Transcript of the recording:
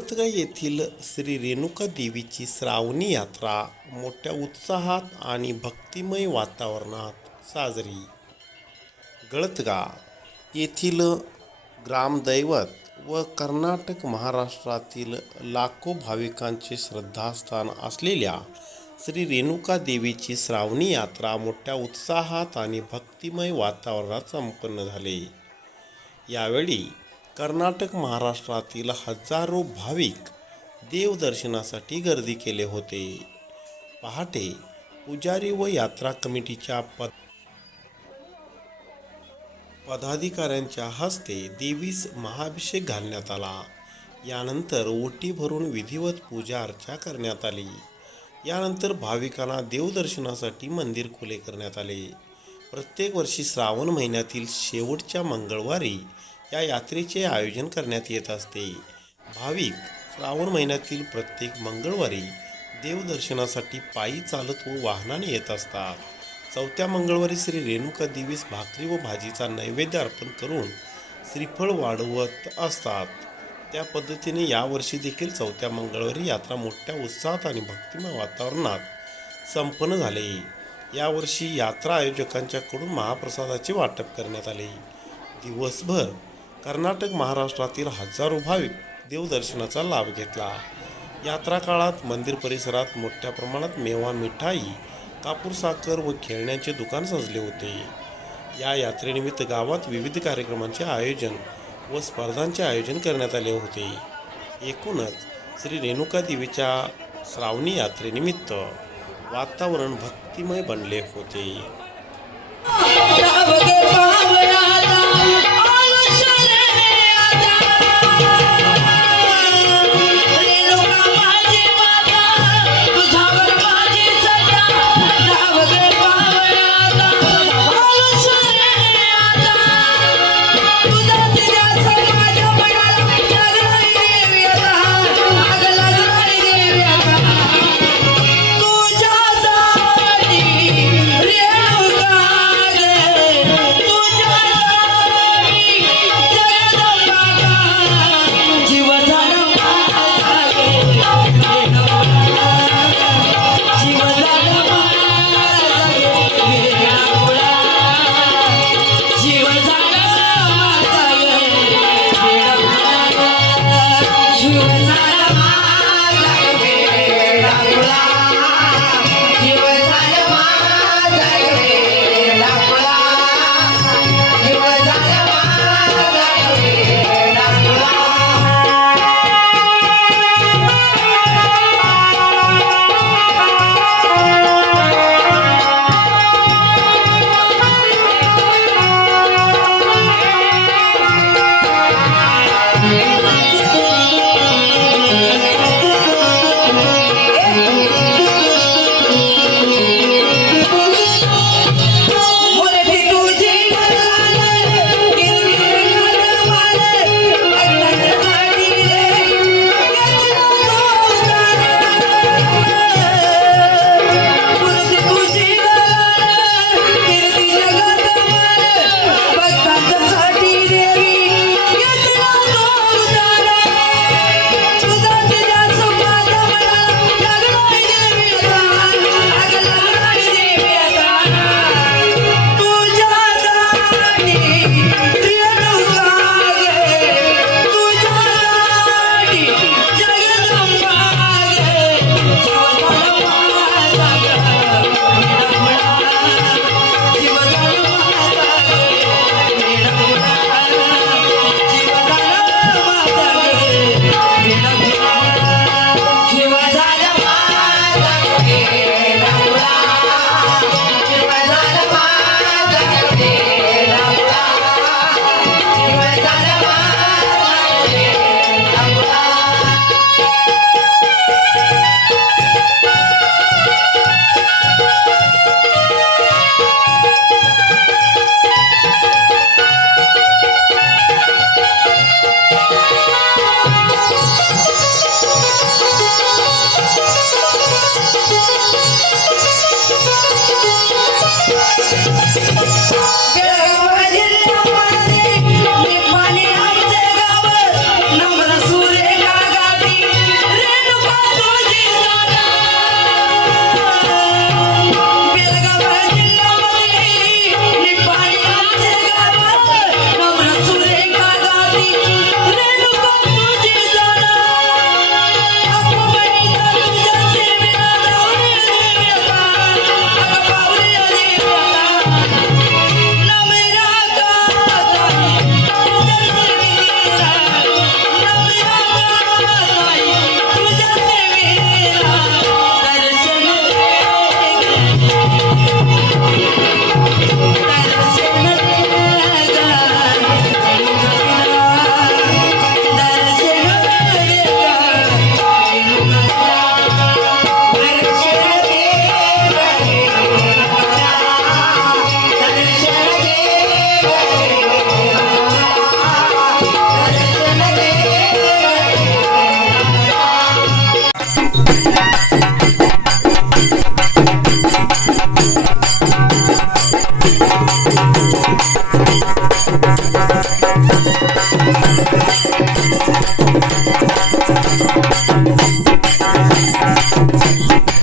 गळतगा येथील श्री रेणुका देवीची श्रावणी यात्रा मोठ्या उत्साहात आणि भक्तिमय वातावरणात साजरी. गळतगा येथील ग्रामदैवत व कर्नाटक महाराष्ट्रातील लाखो भाविकांचे श्रद्धास्थान असलेल्या श्री रेणुका देवीची श्रावणी यात्रा मोठ्या उत्साहात आणि भक्तिमय वातावरणात संपन्न झाले. यावेळी कर्नाटक महाराष्ट्रातील हजारो भाविक देवदर्शनासाठी गर्दी केले होते. पहाटे पुजारी व यात्रा कमिटीच्या पद पदाधिकाऱ्यांच्या हस्ते देवीस महाभिषेक घालण्यात आला. यानंतर ओटी भरून विधिवत पूजा अर्चा करण्यात आली. यानंतर भाविकांना देवदर्शनासाठी मंदिर खुले करण्यात आले. प्रत्येक वर्षी श्रावण महिन्यातील शेवटच्या मंगळवारी या यात्रेचे आयोजन करण्यात येत असते. भाविक श्रावण महिन्यातील प्रत्येक मंगळवारी देवदर्शनासाठी पायी चालत व वाहनाने येत असतात. चौथ्या मंगळवारी श्री रेणुका देवीस भाकरी व भाजीचा नैवेद्य अर्पण करून श्रीफळ वाढवत असतात. त्या पद्धतीने यावर्षी देखील चौथ्या मंगळवारी यात्रा मोठ्या उत्साहात आणि भक्तिमय वातावरणात संपन्न झाले. यावर्षी यात्रा आयोजकांच्याकडून महाप्रसादाचे वाटप करण्यात आले. दिवसभर कर्नाटक महाराष्ट्रातील हजारो भाविक देवदर्शनाचा लाभ घेतला. यात्रा काळात मंदिर परिसरात मोठ्या प्रमाणात मेवा मिठाई कापूर साखर व खेळण्याचे दुकान सजले होते. या यात्रेनिमित्त गावात विविध कार्यक्रमांचे आयोजन व स्पर्धांचे आयोजन करण्यात आले होते. एकूणच श्री रेणुका देवीच्या श्रावणी यात्रेनिमित्त वातावरण भक्तिमय बनले होते.